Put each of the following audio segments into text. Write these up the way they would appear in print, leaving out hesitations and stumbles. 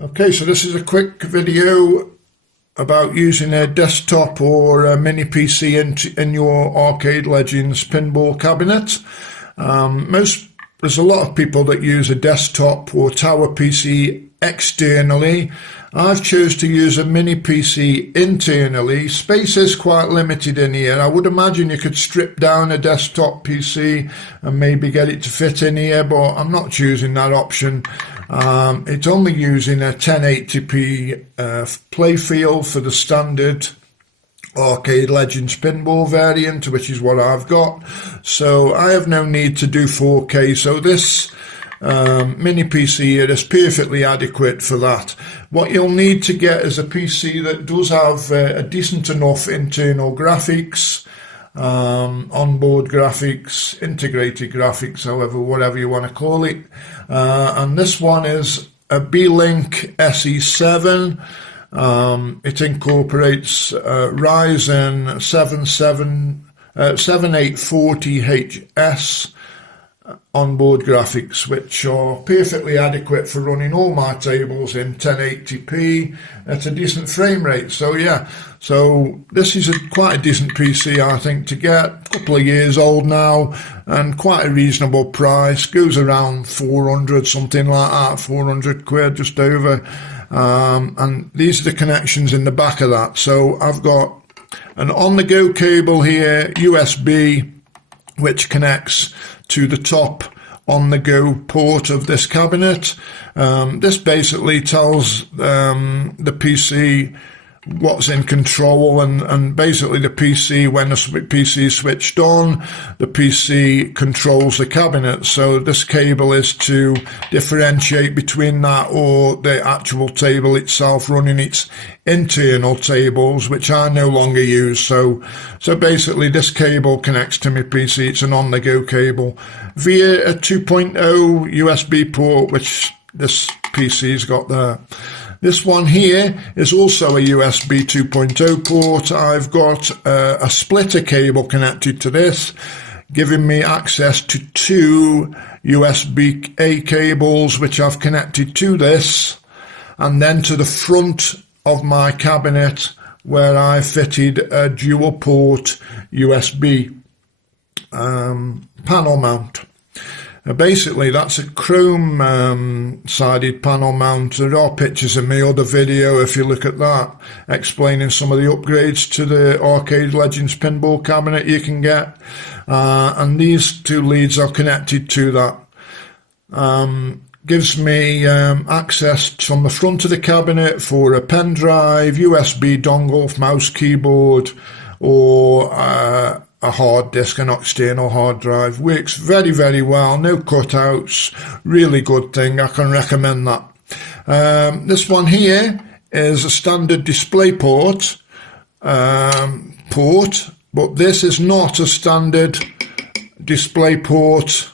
Okay, so this is a quick video about using a desktop or a mini PC in your Arcade Legends pinball cabinet. There's a lot of people that use a desktop or tower PC externally. I've chosen to use a mini PC internally. Space is quite limited in here. I would imagine you could strip down a desktop PC and maybe get it to fit in here, but I'm not choosing that option. It's only using a 1080p playfield for the standard Arcade Legends pinball variant, which is what I've got. So I have no need to do 4K. So this mini PC here is perfectly adequate for that. What you'll need to get is a PC that does have a decent enough internal graphics, onboard graphics, integrated graphics, however, whatever you want to call it. And this one is a B-Link SE7. It incorporates Ryzen 7840HS onboard graphics, which are perfectly adequate for running all my tables in 1080p at a decent frame rate. So yeah, so this is quite a decent PC, I think, to get. A couple of years old now and quite a reasonable price. Goes around 400, something like that, 400 quid, just over. And these are the connections in the back of that. So I've got an on-the-go cable here, USB, which connects to the top on-the-go port of this cabinet. This basically tells the PC what's in control, and basically the PC, when the PC is switched on, the PC controls the cabinet. So this cable is to differentiate between that or the actual table itself running its internal tables, which I no longer use. So basically this cable connects to my PC. It's an on-the-go cable via a 2.0 USB port, which this PC's got there. This one here is also a USB 2.0 port. I've got a splitter cable connected to this, giving me access to two USB-A cables, which I've connected to this, and then to the front of my cabinet, where I fitted a dual port USB panel mount. Basically, that's a chrome sided panel mount. There are pictures in my other video, if you look at that, explaining some of the upgrades to the Arcade Legends pinball cabinet you can get. And these two leads are connected to that. Gives me access from the front of the cabinet for a pen drive, USB dongle, mouse, keyboard, or a hard disk, an external hard drive. Works very, very well. No cutouts. Really good thing. I can recommend that. This one here is a standard display port, but this is not a standard display port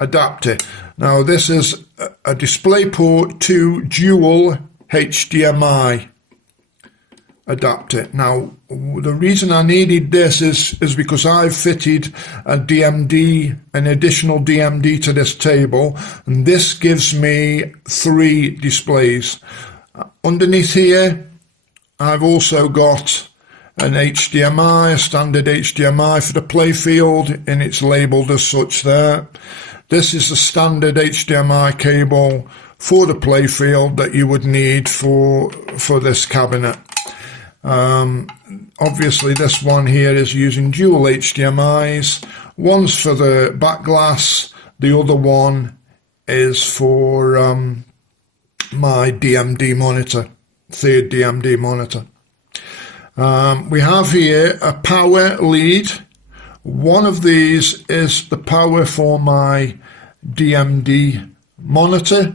adapter. Now this is a display port to dual HDMI adapter. Now the reason I needed this is because I've fitted a DMD, an additional DMD to this table, and this gives me 3 displays. Underneath here I've also got an HDMI, a standard HDMI for the playfield, and it's labelled as such there. This is the standard HDMI cable for the playfield that you would need for this cabinet. Obviously this one here is using dual HDMIs. One's for the back glass, the other one is for my DMD monitor, third DMD monitor. We have here a power lead. One of these is the power for my DMD monitor.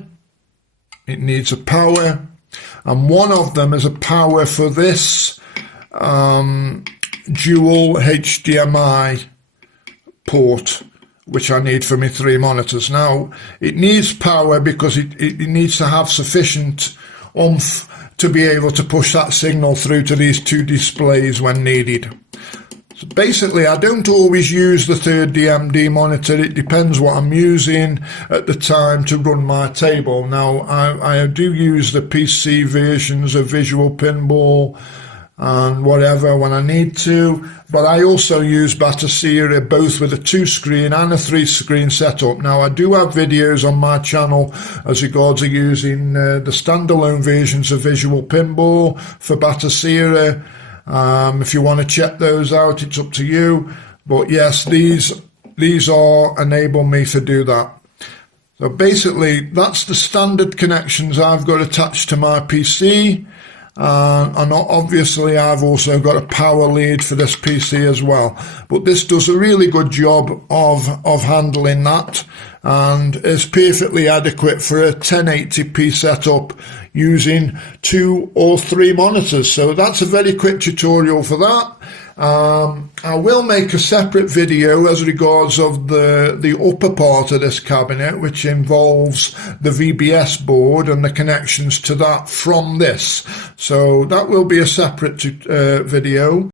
It needs a power. And one of them is a power for this dual HDMI port, which I need for my 3 monitors. Now, it needs power because it needs to have sufficient oomph to be able to push that signal through to these 2 displays when needed. Basically, I don't always use the third DMD monitor. It depends what I'm using at the time to run my table. Now, I do use the PC versions of Visual Pinball and whatever when I need to, but I also use Batasira both with a 2-screen and a 3-screen setup. Now, I do have videos on my channel as regards to using the standalone versions of Visual Pinball for Batasira. If you want to check those out, it's up to you. But yes, these enable me to do that. So basically, that's the standard connections I've got attached to my PC. And obviously I've also got a power lead for this PC as well. But this does a really good job of handling that, and is perfectly adequate for a 1080p setup using 2 or 3 monitors. So that's a very quick tutorial for that. I will make a separate video as regards of the upper part of this cabinet, which involves the VBS board and the connections to that from this. So that will be a separate video.